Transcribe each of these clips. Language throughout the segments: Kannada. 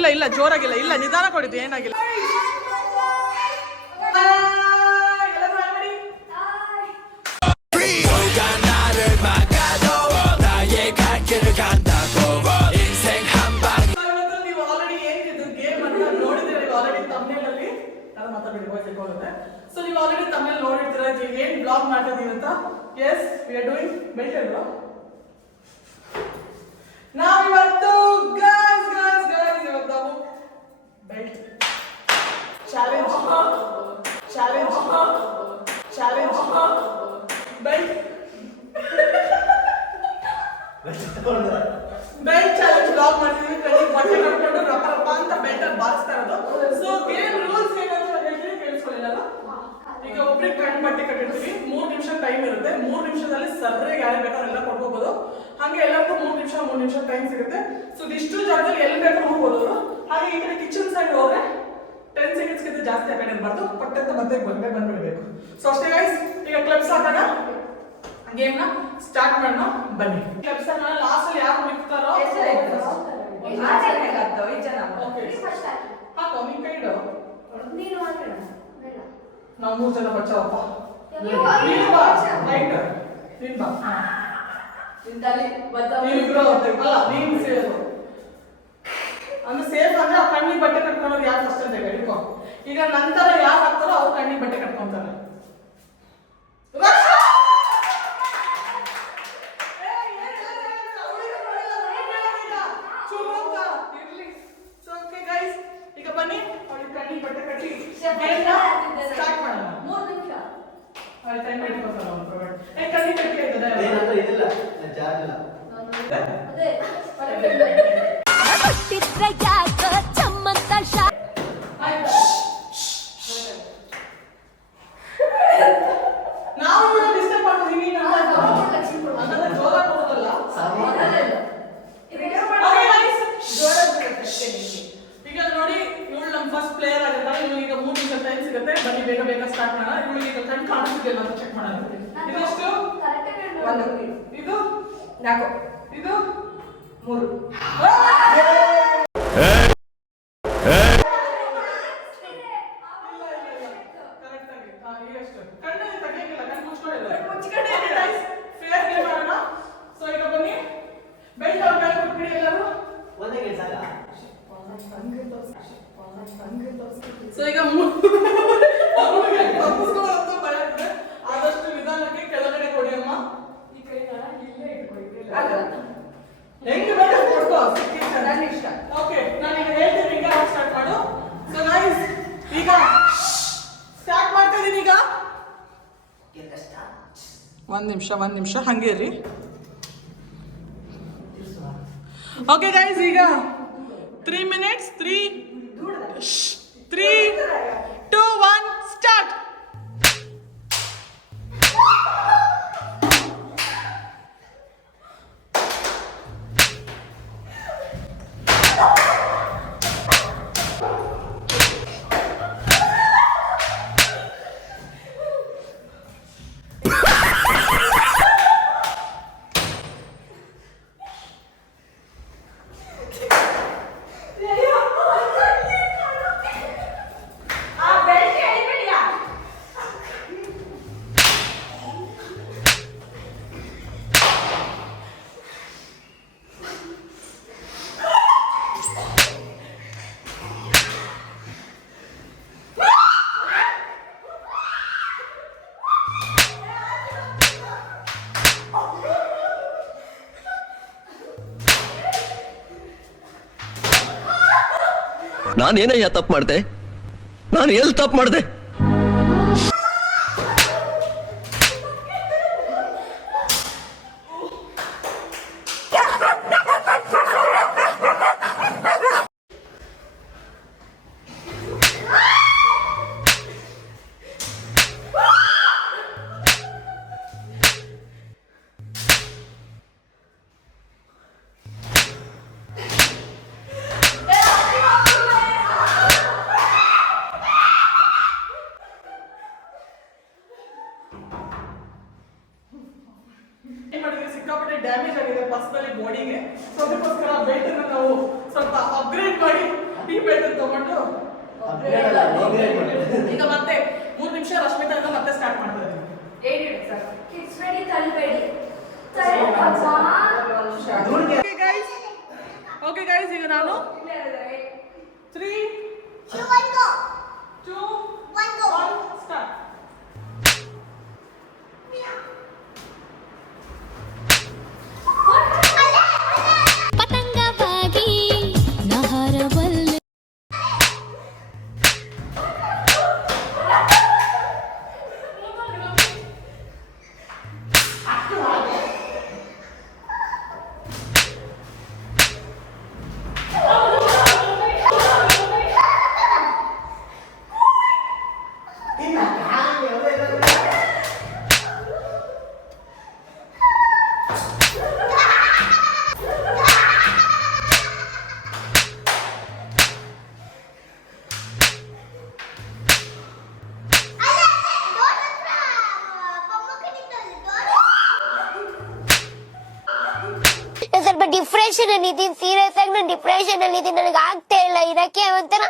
ಇಲ್ಲ ಇಲ್ಲ ಜೋರಾಗಿಲ್ಲ, ಇಲ್ಲ ನಿಧಾನ ಕೊಡಿದ್ದು, ಏನಾಗಿಲ್ಲ. ಸೊ ನೀವು ಆಲ್ರೆಡಿ ತಮ್ಮಲ್ಲಿ ನೋಡಿರ್ತೀರ ಏನ್ ಬ್ಲಾಗ್ ಮಾಡ್ತಿದೀವಿ ಅಂತ. Yes, we are doing belt ಅಲ್ವಾ. ನಾವಿವತ್ತು ಗೈಸ್ ಇವತ್ತು ನಾವು belt challenge belt challenge blog ಮಾಡ್ತಿದೀವಿ. ಬಟ್ಟೆ ಕಟ್ಕೊಂಡು ರಪ್ಪ ಅಂತ ಬೆಲ್ಟ್ ಅಲ್ಲಿ ಬಾರಿಸ್ತಾ ಇರೋದು. ಸೊ ಗೇಮ್ ರೂಲ್ಸ್ ಏನಂತ ಹೇಳ್ತೀವಿ, ಕೇಳಿಸ್ಕೊಳ್ಳಿಲ್ಲ. ಈಗ ಒಬ್ರಿಗೆ ಕಣ್ ಬಟ್ಟೆ ಕಟ್ಟಿರ್ತೀವಿ, 3 ನಿಮಿಷ ಟೈಮ್ ಇರುತ್ತೆ. 3 ನಿಮಿಷದಲ್ಲಿ ಸರ್ರಿಗೆ ಯಾರು ಬೇಕಾದ್ರೆ ಎಲ್ಲ ಕೊಡ್ಕೋಬಹುದು. ಹಂಗೆ ಎಲ್ಲರಿಗೂ 3 ನಿಮಿಷ ಟೈಮ್ ಸಿಗುತ್ತೆ. ಸೊ ಇಷ್ಟು ಜಾಗದಲ್ಲಿ ಎಲ್ಲಿ ಬೇಕಾದ್ರೂ ಹೋಗ್ಬೋದು ಅವರು. ಹಾಗೆ ಈ ಕಡೆ ಕಿಚನ್ ಸೈಡ್ ಹೋದ್ರೆ 10 ಸೆಕೆಂಡ್ಸ್ ಗಿಂತ ಜಾಸ್ತಿ ಆ ಕಡೆ ಇರಬಾರ್ದು, ಪಟ್ಟಂತ ಮತ್ತೆ ಬಂದ್ಬಿಡ್ಬೇಕು. ಸೊ ಅಷ್ಟೇ ಗೈಸ್, ಈಗ ಕ್ಲಬ್ಸ್ ಹಾಕೋಣ, ಗೇಮ್ ನ ಸ್ಟಾರ್ಟ್ ಮಾಡೋಣ ಬನ್ನಿ. ಕ್ಲಬ್ಸ್ ಹಾಕೋಣ. ಲಾಸ್ಟ್ ಅಲ್ಲಿ ಯಾರು ನಿಲ್ತಾರೋ ಹಾಕೋ, ನಿನ್ ಕೈ ಇಡು. ನಾವು 3 ಜನ ಬಚ್ಚಾವಪ್ಪ. ಅಂದ್ರೆ ಸೇಫ್ ಅಂದ್ರೆ ಆ ಕಣ್ಣಿಗೆ ಬಟ್ಟೆ ಕಟ್ಕೊಳ್ಳೋರು ಯಾರು ಫಸ್ಟ್ ಅಂತ ಹಿಡ್ಕೊ. ಈಗ ನಂತರ ಯಾರು ಹಾಕ್ತಾರೋ ಅವ್ರು ಕಣ್ಣಿಗೆ ಬಟ್ಟೆ ಕಟ್ಕೊಂತಾರೆ. ಈಗ ಬನ್ನಿ, ಅವ್ಳಿಗೆ ಕಣ್ಣಿಗೆ ಬಟ್ಟೆ ಕಟ್ಟಿ ಸ್ಟಾರ್ಟ್ ಮಾಡೋಣ. 3 ನಿಮಿಷ ಟೈಮ್ ಇಟ್ಕೊತಾರ ಅವ್ನು ಪ್ರೊವೈಡ್. ಕಣ್ಣಿಗೆ ಕಟ್ಟಿ ಆಯ್ತದ ಇದಿಲ್ಲ, ಚಾರ್ಜ್ ಇಲ್ಲ. ಈಗ ನೋಡಿ, ಇವಳು ನಮ್ಮ ಫಸ್ಟ್ ಪ್ಲೇಯರ್ ಆಗಿರ್ತಾಳೆ. ಇವಳಿಗೆ 3 ನಿಮಿಷ ಟೈಮ್ ಸಿಗುತ್ತೆ. ಬನ್ನಿ ಬೇಗ ಬೇಗ ಸ್ಟಾರ್ಟ್ ಮಾಡೋಣ. ಇವಳಿಗೆ ಈಗ ಕಣ್ಣು ಕಾಣಿಸ್ತಿಲ್ಲ ಅಂತ ಚೆಕ್ ಮಾಡೋಣ. ಇದೆಷ್ಟು? 1, ಇದು 4, ಇದು 3. ಸೊ ಈಗ ಆದಷ್ಟು ನಿಧಾನಕ್ಕೆ ಕೆಳಗಡೆ ಕೊಡಿ ಅಮ್ಮ. ಈ ಕೈನ ಇಲ್ಲೇ ಇಟ್ಕೊಳ್ಳಿ. ಹೆಂಗೆ ಬೇಕಾದ್ರೆ ಕೊಡ್ಕೋ, ನನ್ನ ಇಷ್ಟ. ಓಕೆ, ನಾನು ಈಗ ಹೇಳ್ತೀನಿ, ಈಗ ಸ್ಟಾರ್ಟ್ ಮಾಡು. ಸೊ ಗೈಸ್, ಈಗ ಸ್ಟಾರ್ಟ್ ಮಾಡ್ತಾ ಇದೀನಿ. ಈಗ 1 ನಿಮಿಷ ಹಂಗೆ ಇರಿ. ಓಕೆ ಗೈಸ್, ಈಗ 3 minutes, 3, 2, 1, ಸ್ಟಾರ್ಟ್. ನಾನೇನಯ್ಯ ತಪ್ಪು ಮಾಡಿದೆ? ನಾನು ಎಲ್ಲಿ ತಪ್ಪು ಮಾಡಿದೆ? ಬೆಟರ್ ತಗೊಂಡು ಈಗ ಮತ್ತೆ 3 ನಿಮಿಷ ರಶ್ಮಿತಾ ಇಂದ ಮತ್ತೆ ಸ್ಟಾರ್ಟ್ ಮಾಡ್ತಾ ಇದ್ದೀವಿ. ಹೇಳಿ ಸರ್. ಕಿಡ್ಸ್ ರೆಡಿ ತಳ್ಬೇಡಿ. ಓಕೆ ಗೈಸ್ ಈಗ ನಾನು 3 2 1 ಸ್ಟಾರ್ಟ್. ಪತಂಗವಾಗಿ ನಹರವಲ್ಲೆ ಸ್ವಲ್ಪ ಡಿಪ್ರೆಷನ್ ಅಲ್ಲಿ ಇದೀನಿ, ಸೀರಿಯಸ್ ಆಗಿ ನಾನು ಡಿಪ್ರೆಷನ್ ಅಲ್ಲಿ ಇದೀನಿ, ನನಗೆ ಆಗ್ತಾ ಇಲ್ಲ ಇರಕ್ಕೆ ಒಂಥರ.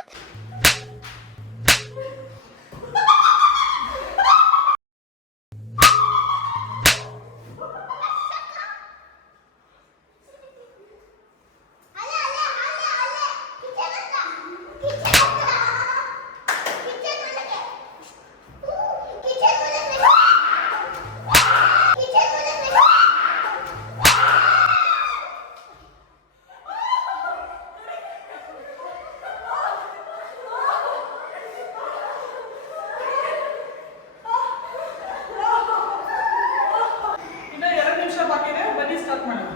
ಇನ್ನ 2 ನಿಮಿಷ ಬಾಕಿ ಇದೆ, ಬನ್ನಿ ಸ್ಟಾರ್ಟ್ ಮಾಡೋಣ.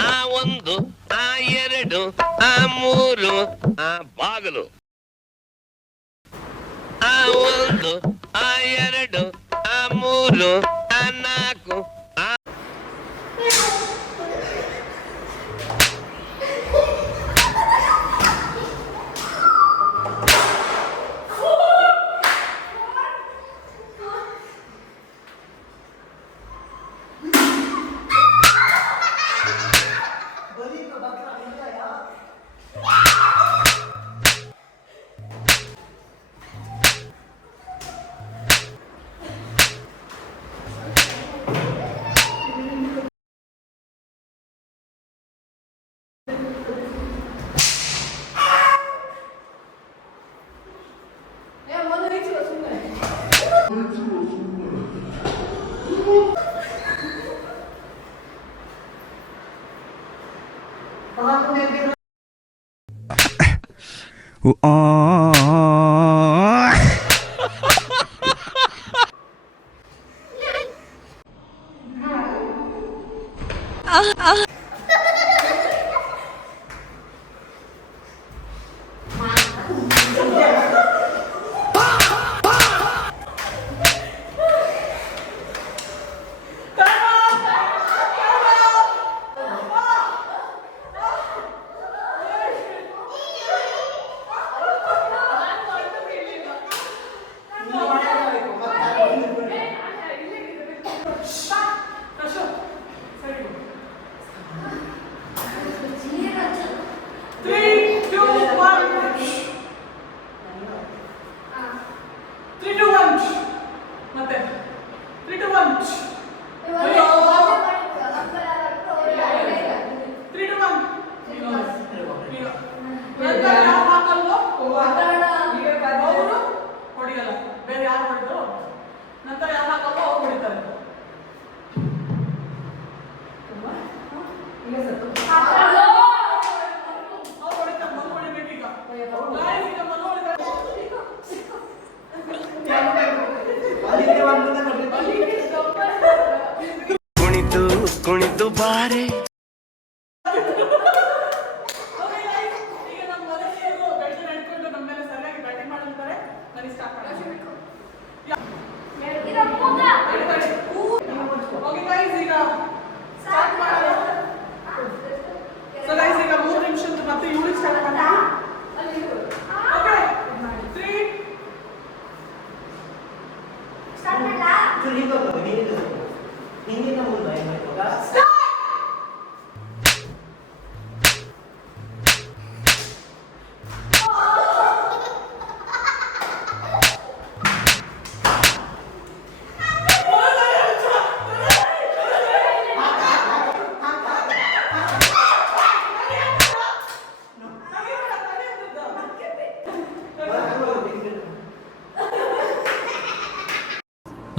ಆ 1 ಆ 2 ಆ 3 ಆ ಬಾಗಲು ಆ 1 ಆ 2 ಆ 3 ಆ 4 ಈಗ ಸತ್ತು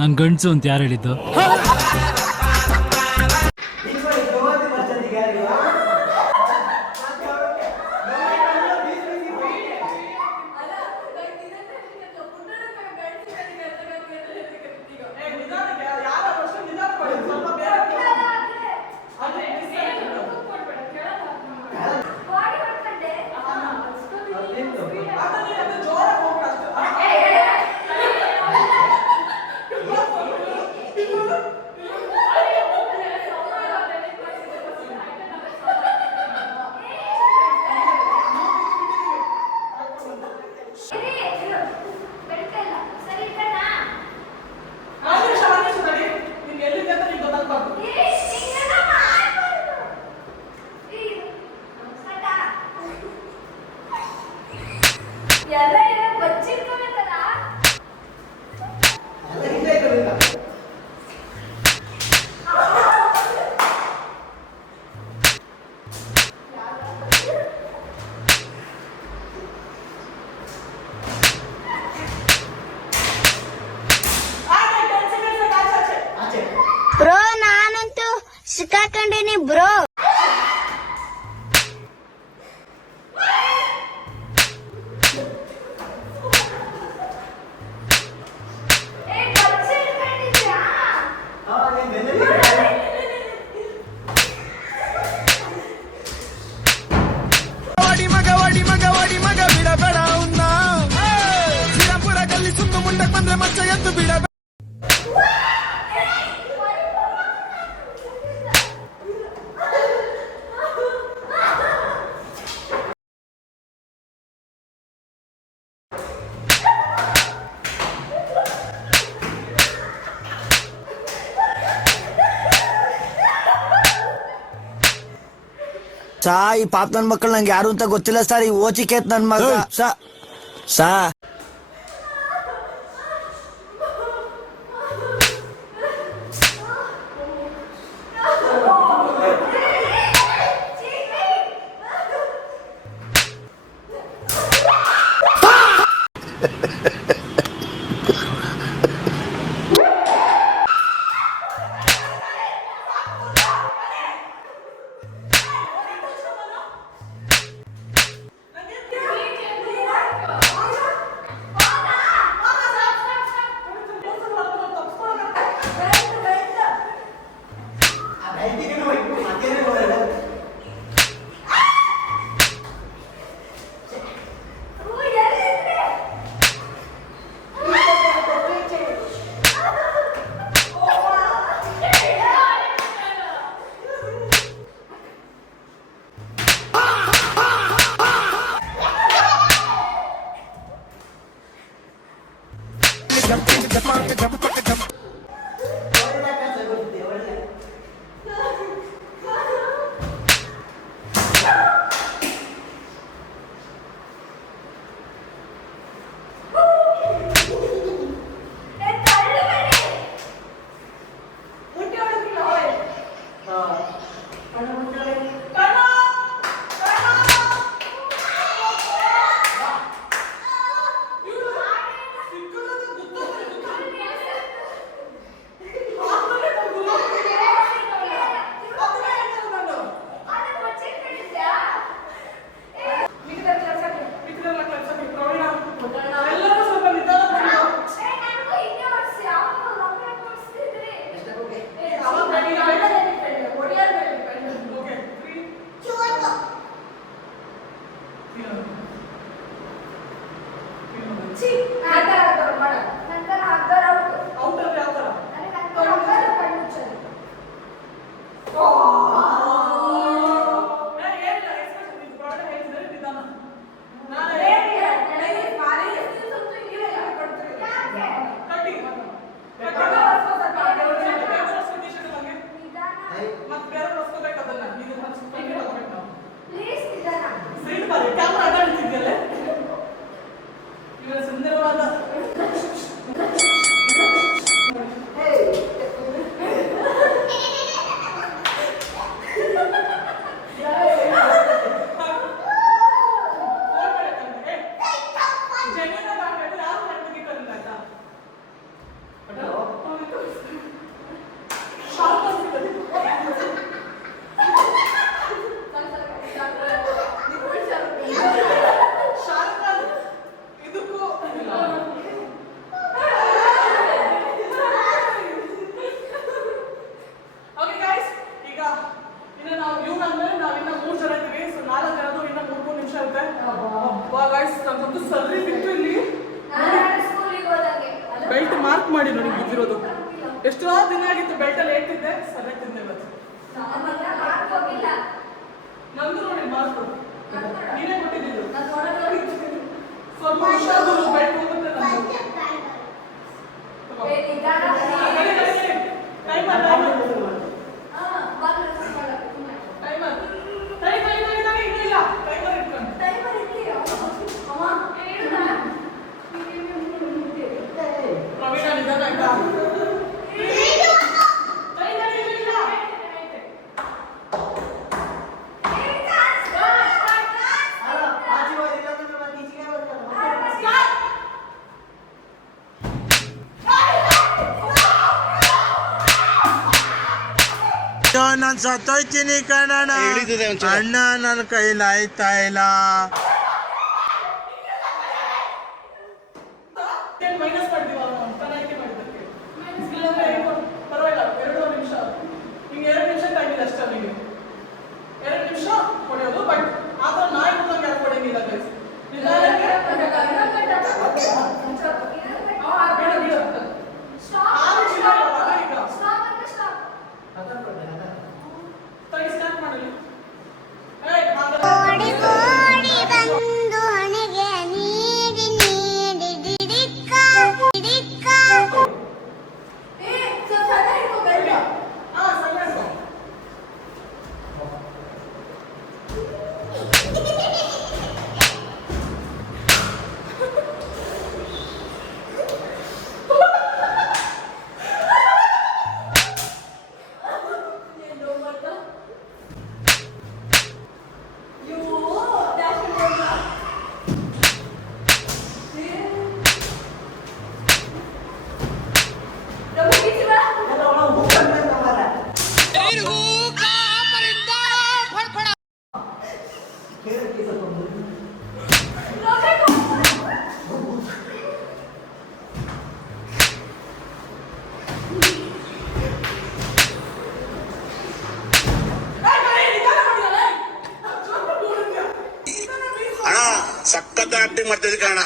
ನಾನು ಗಂಡಸು ಅಂತ ಯಾರು ಹೇಳಿದ್ದು? ಬ್ರೋ ನಾನಂತೂ ಸಿಕ್ಕಾಕೊಂಡಿನಿ ಬ್ರೋ. ಮಗ ಬಿಡಬೇಡ ಉನ್ನ ಶ್ರೀರಾಮಪುರ ಗಲ್ಲಿ ಸುಂದು ಮುಂಡಕ್ ಬಂದ್ರೆ ಮಚ್ಚ ಎದ್ದು ಬಿಡಬೇಡ. ಸಾ ಈ ಪಾಪ ನನ್ ಮಕ್ಕಳು ನಂಗೆ ಯಾರು ಅಂತ ಗೊತ್ತಿಲ್ಲ ಸರ್. ಈ ಓಚಿಕೇತ್ ನನ್ ಮಗ ಸಾ ಕ್ಯಾಮ್ರಾ ನಿಮಿಷ ಇರುತ್ತೆ. ಗೈಸ್ ನನ್ಗೊಂದು ಸರ್ರಿ ಬಿತ್ತು ಇಲ್ಲಿ. ಸ್ಕೂಲಿಗೆ ಹೋದಂಗೆ ಬೆಲ್ಟ್ ಮಾರ್ಕ್ ಮಾಡಿ ನೋಡಿ ಬಿದ್ದಿರೋದು. ಎಷ್ಟೋ ದಿನ ಆಗಿತ್ತು ಬೆಲ್ಟ್ ಅಲ್ಲಿ ಹೇಳ್ತಿದ್ದೆ, ಸರಿ ತಿಂದೆ ಇವತ್ತು. ಹೋಗಿಲ್ಲ. ನಂದು ನೋಡಿ ಮಾರ್ಕ್ ನೀನೇ ಕೊಟ್ಟಿದ್ದು. ನಾನು ನೋಡೋದು ಸ್ವಲ್ಪ ಹುಷಾರು ಬೆಲ್ಟ್ ಹೋಗುತ್ತೆ ನಂದು. ಪ್ರವೀಣ ನಿಧಾನ ಆಯ್ತಾ? ನಾನ್ ಸತ್ತೋಯ್ತೀನಿ ಕಣಣ್ಣ. ಅಣ್ಣ ನನ್ನ ಕೈಲಿ ಆಯ್ತಾ ಇಲ್ಲ. ಮೈನಸ್ ಮಾಡ್ತೀವಿ ಪೆನಾಲ್ಟಿ ಮಾಡಿದ್ದಕ್ಕೆ. ಇಲ್ಲಾಂದ್ರೆ ಪರವಾಗಿಲ್ಲ, 2 ನಿಮಿಷ. ನಿಮ್ಗೆ 2 ನಿಮಿಷ ಟೈಮ್ ಇದೆ ಅಷ್ಟೇ. ನಿಮಗೆ 2 ನಿಮಿಷ ಹೊಡೆಯೋದು. ಬಟ್ ಆ ಥರ ನಾಯಿ ಮುಟ್ಟಂಗೆ ಯಾಕೆ ಹೊಡೆಯಂಗಿಲ್ಲ ಗೈಸ್. ನಿಧಾನಕ್ಕೆ ಸ್ಟಾರ್ಟ್ ಮಾಡಲಿ. ಓಡಿ ಓಡಿ ಬಂದು ಹಣೆಗೆ ನೀಡಿ ನೀಡಿ ಡಿಡಿಕ್ಕ ಡಿಡಿಕ್ಕ ಅಣ್ಣ ಸಖತ್ ಆಕ್ಟಿಂಗ್ ಮಾಡ್ತಿದ್ದೆ ಕಣ.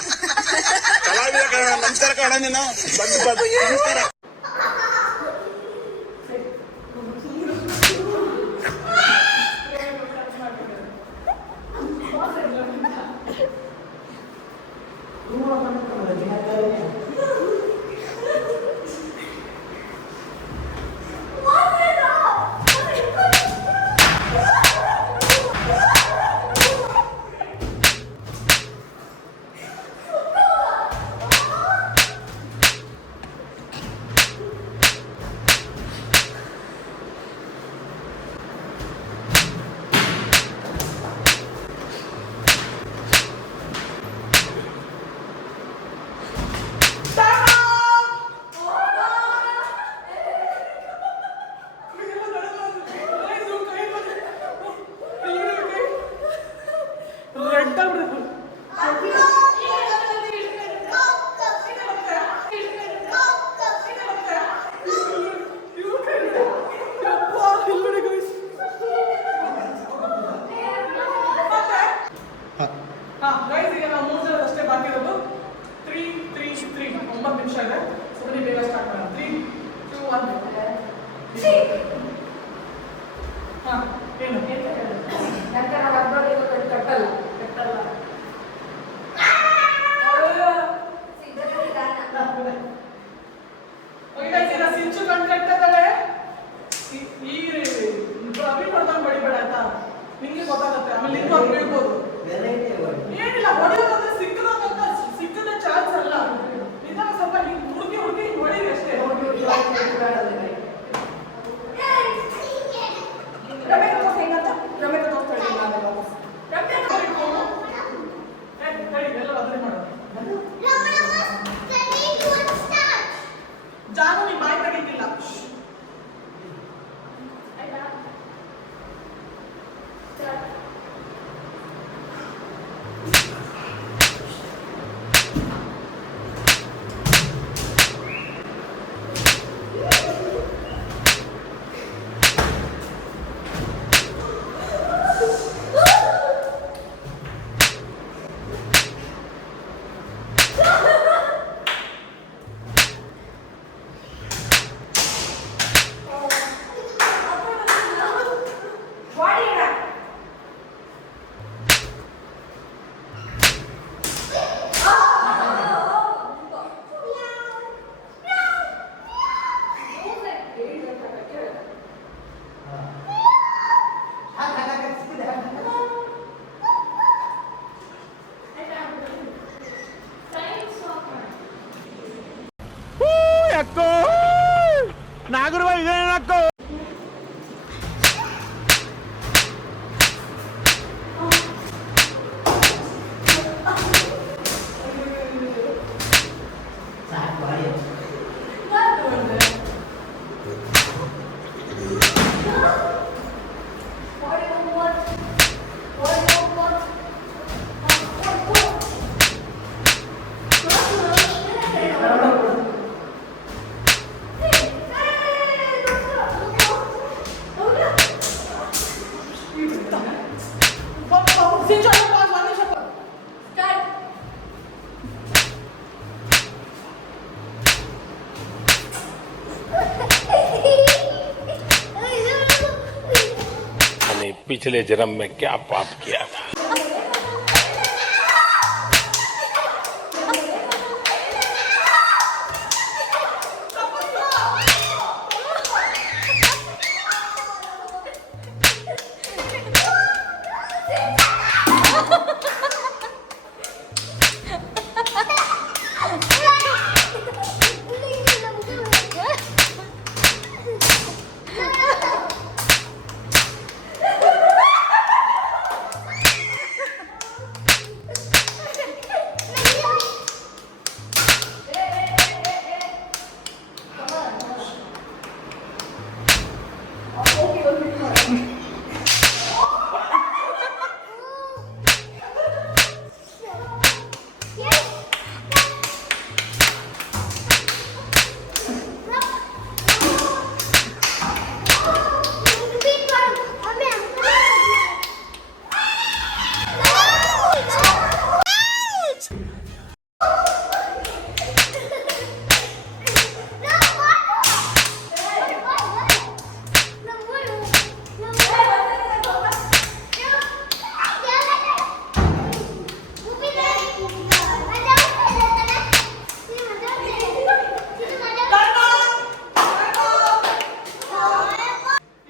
ಕಲಾವಿದ ಕಣ. ನಮಸ್ಕಾರ ಕಣ. ನೀನು ಬಂದು ನಮಸ್ಕಾರ. ಗೈಸ್ ಈಗ ನಾವು 3 ಜನ ಅಷ್ಟೇ ಬಾಕಿ ಇರೋದು. 3 3 3 9 ನಿಮಿಷ ಇದೆ. ಸುಮ್ಮನೆ ಬೇಗ ಸ್ಟಾರ್ಟ್ ಮಾಡೋಣ. 3 2 1 ಏನು ಕಟ್ಟಲ್ಲ ಸಿಂಚು ಕಟ್ಟಾಳೆ. ಈ ಪ್ರವೀಣ್ ಹೊಡೆದಂಗೆ ಬಡಿಬೇಡ ಆಯ್ತಾ? ನಿಂಗೆ ಗೊತ್ತಾಗುತ್ತೆ. ಆಮೇಲೆ ನಿಂಗೆ ಅವ್ರು ಬೀಳ್ಬೋದು. ಏನಿಲ್ಲ, ಹೊಡೆಯೋದಂದ್ರೆ ಸಿಕ್ಕದ ಚಾನ್ಸ್ ಅಲ್ಲ. ನಿಧಾನ ಸ್ವಲ್ಪ ಹಿಂಗೆ ಹುಡುಕಿ ಹೊಡೀರಿ ಅಷ್ಟೇ. ರಮೇಶ ತೋರಿಸ್ತಾ ಇದ್ದೀನಿ. ಸಿಂಚು ಅಲ್ಲ ಪಾಸ್ ಒಂದು ನಿಮಿಷ ಸ್ಟಾರ್ಟ್. मैंने पिछले जन्म में क्या पाप किया था।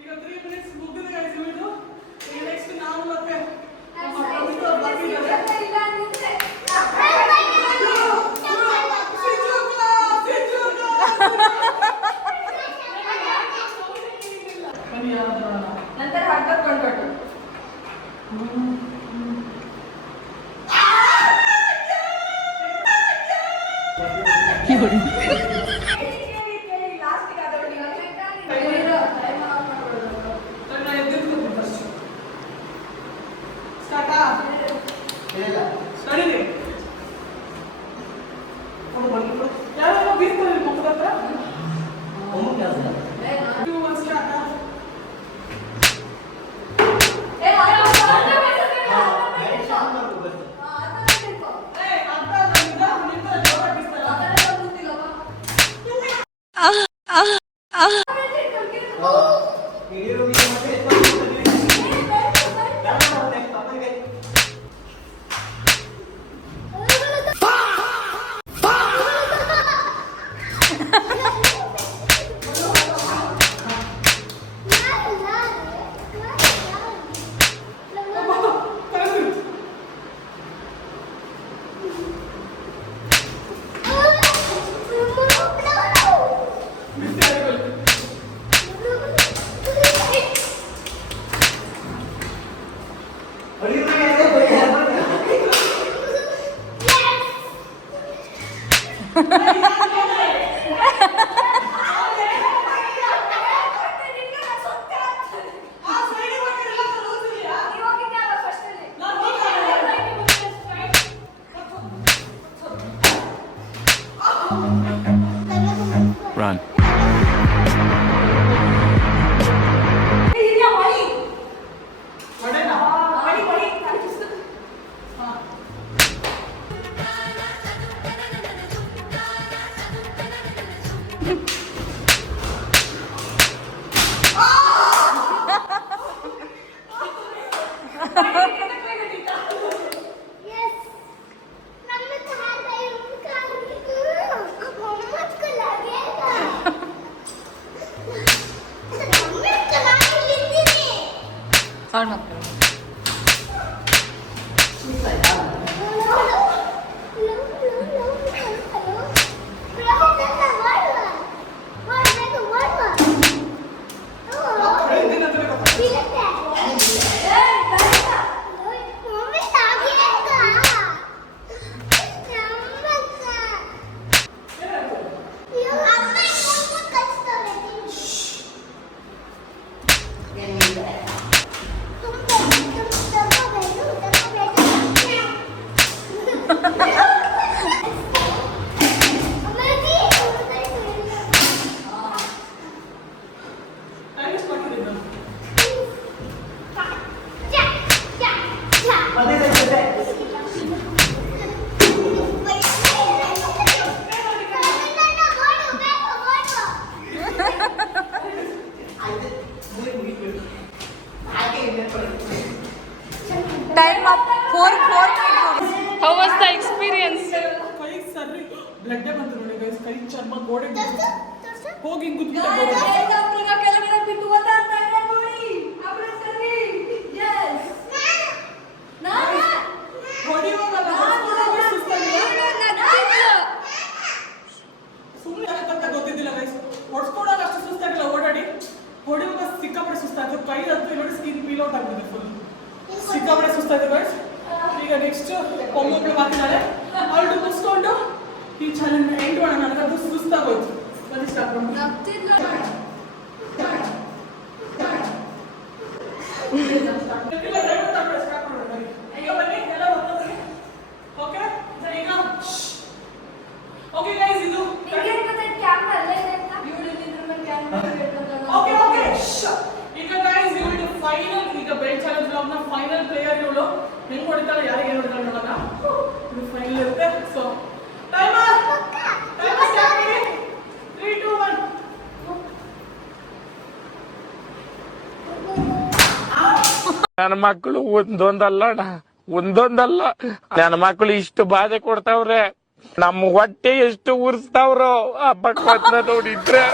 ಈಗ 3 ಮಿನಿಟ್ಸ್ ಮುಗಿದಿದೆ guys ಇದು. ಈಗ ನೆಕ್ಸ್ಟ್ ನಾನು ಮತ್ತೆ ನಮ್ಮ ಪ್ರಮಿತ ಬರ್ತಿದ್ದಾರೆ. ಇಲ್ಲ ನಿಂತ್ರೆ. ನಂತರ ಅರ್ಧ ಕೊಂಡ್ಬಿಟ್ಟು ಲಾಸ್ಟಿಗೆ ಆದವರು ನೀವು ಟೈಮ್ ಆಫ್ ಮಾಡ್ಬಿಡೋದು. ನಾನು ಎದ್ದಿರ್ತೀನಿ ಫಸ್ಟ್. ಸ್ಟಾರ್ಟಾ? ಸ್ಟಾರ್ಟ್ ಇದೆ. ಯಾರೋ ಬೀರ್ತಾರೆ ಮುಖದ ಹತ್ರ. 2 1 ಸ್ಟಾರ್ಟಾ? Run. ಸೌಂಡ್ ಮಾಡ್ತಾರೆ. Time up 4 How was the experience? ಕೈ ಸರ್ರಿ ಬ್ಲಡ್ ಬಂತು ನೋಡಿ ಗೈಸ್, ಕೈ ಚರ್ಮ ಗೋಡೆ ಹೋಗಿ ಹಿಂಗ್ ಗುದ್ಬಿಟ್ಟೆ ಕೆಳಗಡೆ ಬಿಟ್ಟು ಓದಾಡ್ತಾ ಇದೆ ನೋಡಿ ಅವಳ ಸರಿ yes ನಾನು ಹೊಡಿಯೋಗಲ್ಲ ಸುಮ್ಮನೆ ಅಂತ ಗೊತ್ತಿದ್ದಿಲ್ಲ ಗೈಸ್. ಹೊಡ್ಸ್ಕೊಡೋಕೆ ಅಷ್ಟು ಸುಸ್ತಾಗಿಲ್ಲ, ಓಡಾಡಿ ಹೊಡಿಯುವಾಗ ಸಿಕ್ಕಾಪಟ್ಟೆ ಸುಸ್ತಾಯ್ತು. ಕೈ ಹತ್ತು ನೋಡಿ ಸ್ಕಿನ್ ಪೀಲ್ ಔಟ್ ಆಗ್ಬಿಟ್ಟಿದೆ ಫುಲ್, ಸಿಕ್ಕಾಪಟ್ಟೆ ಸುಸ್ತಾಯ್ತು ಗೈಸ್. ಈಗ ನೆಕ್ಸ್ಟ್ ಒಮ್ಮೊಬ್ಳು ಹಾಕಿದ್ದಾರೆ, ಅವಳು ಮುಗಿಸ್ಕೊಂಡು ಈ ಚಾಲೆಂಜ್ ಎಂಡ್ ಮಾಡೋಣ. ನನಗದು ಸುಸ್ತಾಗೋಯ್ತು. ಬನ್ನಿ ಸ್ಟಾರ್ಟ್ ಮಾಡೋಣ. ಈಗ ಬನ್ನಿ ಎಲ್ಲ ಬನ್ನಿ. ಓಕೆ ಈಗ ಓಕೆ ಗೈಸ್, ಇದು ಕ್ಯಾಮೆರಾ ಅಲ್ಲೇ ಇದೆ ಅಂತ ಇವಳಿದ್ರ ಮೇಲೆ ಕ್ಯಾಮೆರಾ ಓಕೆ ಓಕೆ ಈಗ ಗೈಸ್ ಇವಳು ಫೈನಲ್, ಈಗ ಬೆಂಚ್ ಚಾಲೆಂಜ್ ಬ್ಲಾಗ್ ನ ಫೈನಲ್ ಪ್ಲೇಯರ್ ಇವಳು. ಹೆಂಗ್ ಹೊಡಿತಾಳೆ, ಯಾರಿಗೆ ಏನು ಹೊಡಿತಾಳೆ ನೋಡೋಣ. ಇದು ಫೈನಲ್ ಇರುತ್ತೆ. ಸೊ ಟೈಮರ್ ಸ್ಟಾರ್ಟ್ ಮಾಡಿ. 3 2 1 ನನ್ನ ಮಕ್ಕಳು ಒಂದೊಂದಲ್ಲ ನನ್ನ ಮಕ್ಕಳು ಇಷ್ಟು ಬಾಧೆ ಕೊಡ್ತಾವ್ರೆ, ನಮ್ಮ ಹೊಟ್ಟೆ ಎಷ್ಟು ಉರ್ಸ್ತಾವ್ರೋ ಆ ಭಗವಂತ ನೋಡಿದ್ರೆ.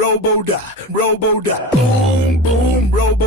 Robo-da, boom, boom, robo.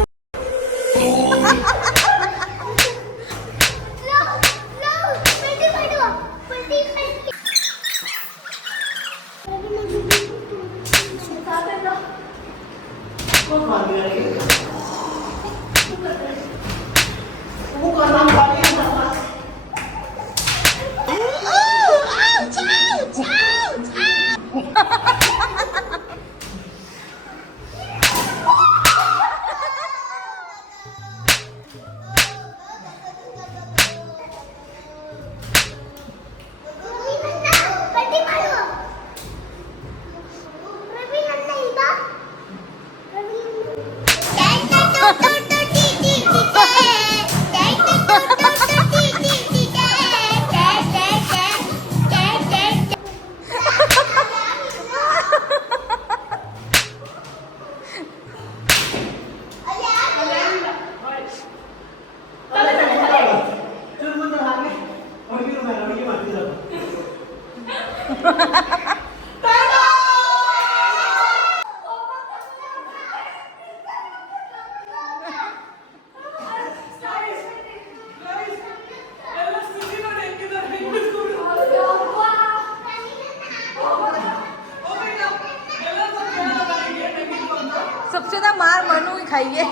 सबसे ज्यादा मार मनु ही खाइए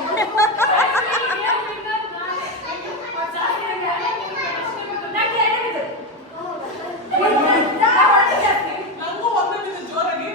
ನಂಗೂ ಒಮ್ಮೆ ಜೋರಾಗಿ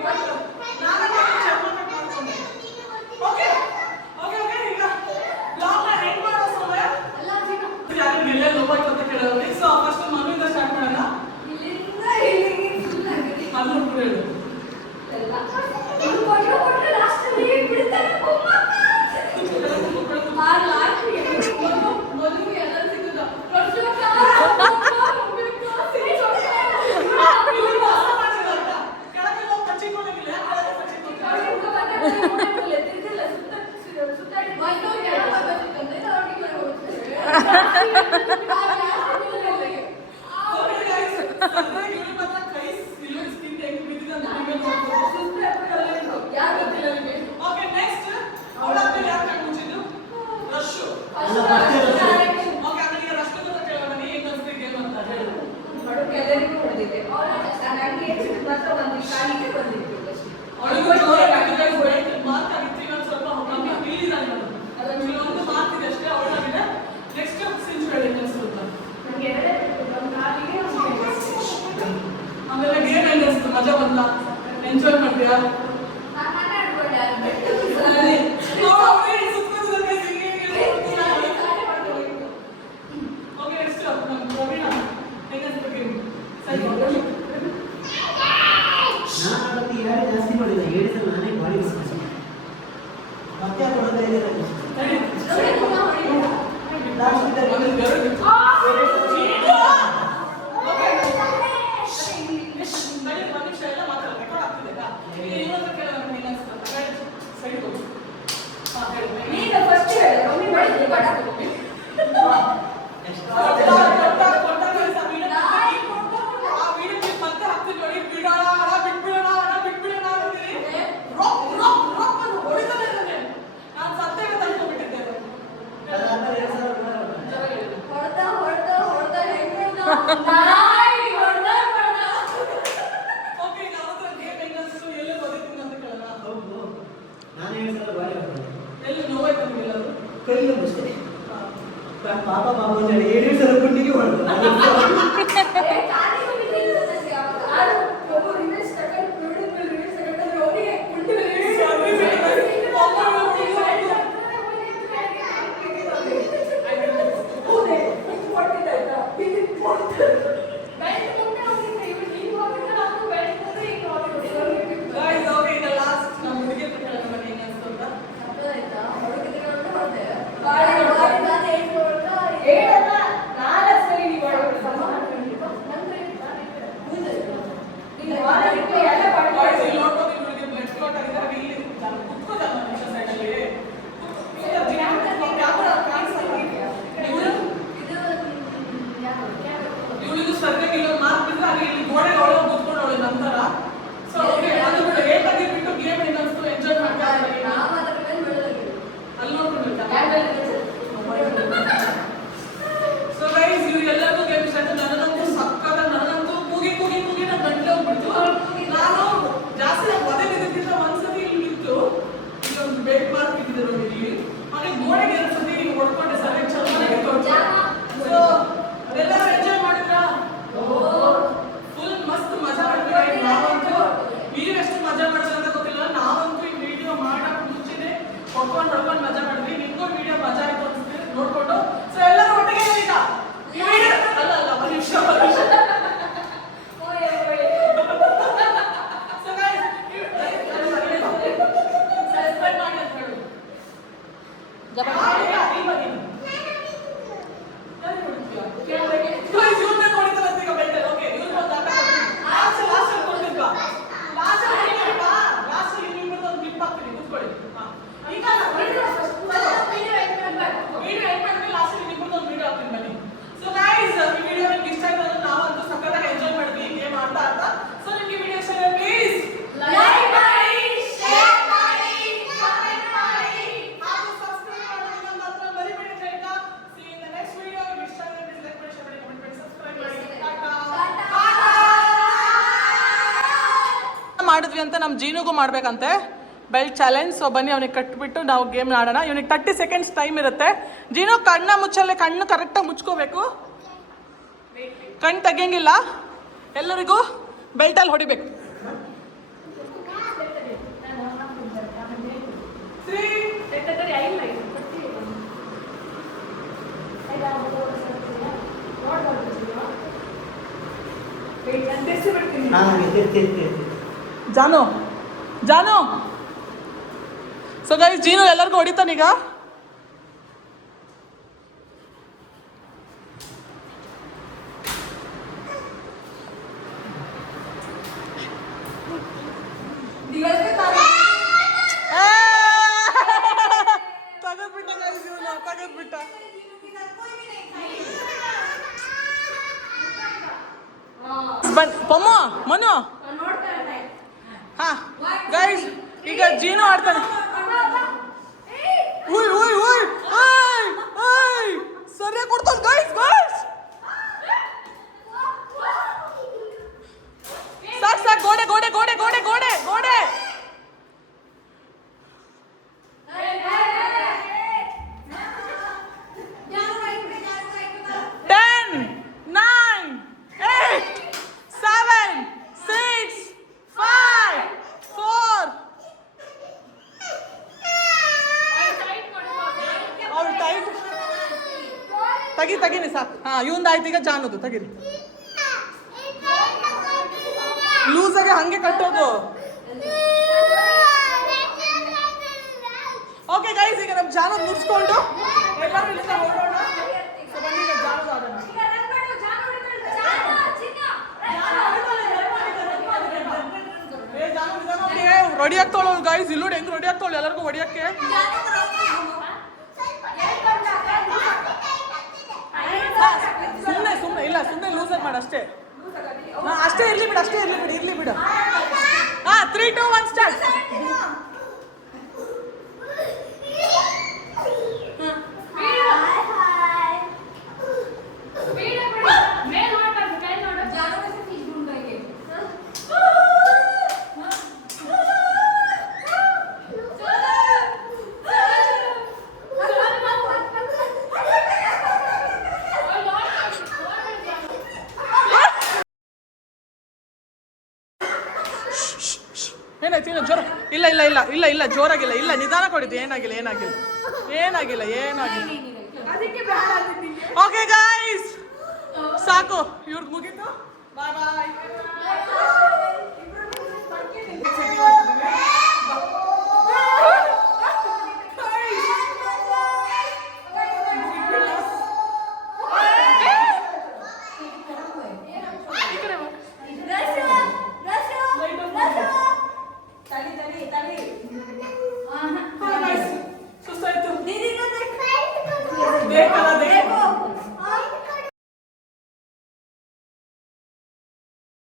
ಆಮೇಲೆ ಗೇಮ್ ಹೆಂಗಸ್ತು ಮಜಾ ಬಂತ ಎಂಜಾಯ್ ಮಾಡ್ತೀಯಾ ಜಾಸ್ತಿ ಮಾಡಿಲ್ಲ 7 ಸಲ ನಾನೇ ಬಾಡಿ ಮತ್ತೆ ಕೈಗೆ ಬಸ್ತೇ ಪಾಪ ಪಾಪ ಅಂತ ಹೇಳಿ 7 ಸಲ ಕುಂಡಿಗೆ ಹೊಡೆದು ಮಾಡಿದ್ವಿ ಅಂತ ನಮ್ಮ ಜೀನುಗೂ ಮಾಡ್ಬೇಕಂತೆ ಬೆಲ್ಟ್ ಚಾಲೆಂಜ್. ಸೊ ಬನ್ನಿ ಅವನಿಗೆ ಕಟ್ಬಿಟ್ಟು ನಾವು ಗೇಮ್ ಆಡೋಣ. ಇವನಿಗೆ 30 ಸೆಕೆಂಡ್ಸ್ ಟೈಮ್ ಇರುತ್ತೆ. ಜೀನು ಕಣ್ಣ ಮುಚ್ಚಲ್ಲೇ, ಕಣ್ಣು ಕರೆಕ್ಟಾಗಿ ಮುಚ್ಕೋಬೇಕು, ಕಣ್ಣು ತೆಗಿಯಂಗಿಲ್ಲ. ಎಲ್ಲರಿಗೂ ಬೆಲ್ಟಲ್ಲಿ ಹೊಡಿಬೇಕು. 3 ಜಾನು ಜಾನು. ಸೊ ಗೈಸ್ ಜೀನು ಎಲ್ಲರಿಗೂ ಹೊಡಿತಾನೀಗ. ಮಾಡ್ತಾನೆ. ಉಯ್ ಉಯ್ ಉಯ್ ಏಯ್ ಏಯ್ ಸರಿಯಾಗಿ ಕೊಡ್ತಾನೆ ಗೈಸ್ ಗೈಸ್. ಸಾಕ್ ಸಾಕ್ ಗೋಡೆ ಗೋಡೆ ಗೋಡೆ ಗೋಡೆ ಗೋಡೆ ಗೋಡೆ. 10 9 8 7 6 5 4 ಅವ್ರು ಟೈಟ್ ತೆಗೀನಿ ಸಾಕು. ಹಾ ಇವಂದಾಯ್ತು, ಈಗ ಜಾನದು ತೆಗೀರಿ. ಲೂಸಾಗೆ ಹಂಗೆ ಕಟ್ಟೋದು. ಓಕೆ ಗೈಸ್, ಈಗ ನಮ್ಮ ಜಾನ ಮುಗಿಸ್ಕೊಂಡು ಎಲ್ಲರೂ ಇಲ್ಲಿಂದ ಹೊರಡೋಣ. ಸೊ ಬನ್ನಿ ಈಗ ಜಾನದು ಆಡೋಣ. ರೆಡಿ ಆಗ್ತಾಳು ಗೈಸ್, ಇಲ್ಲೋಡಿ ಹೆಂಗ್ ರೆಡಿ ಆಗ್ತಾಳು ಎಲ್ಲರಿಗೂ ಹೊಡಿಯಕ್ಕೆ. ಸುಮ್ಮನೆ ಇಲ್ಲ, ಸುಮ್ಮನೆ ಲೂಸರ್ ಮಾಡಿ ಅಷ್ಟೇ. ಅಷ್ಟೇ ಇರ್ಲಿ ಬಿಡು. ಹಾ 3 2 1 ಸ್ಟಾರ್ಟ್. ಏನಾಯ್ತು? ಇಲ್ಲ ಜೋರಾಗಿಲ್ಲ. ಇಲ್ಲ ನಿಧಾನ ಕೊಡಿದ್ದು. ಏನಾಗಿಲ್ಲ. ಓಕೆ ಗೈಸ್, ಸಾಕು ಇವ್ರದ್ದು ಮುಗೀತು. ಬಾಯ್ ಬಾಯ್.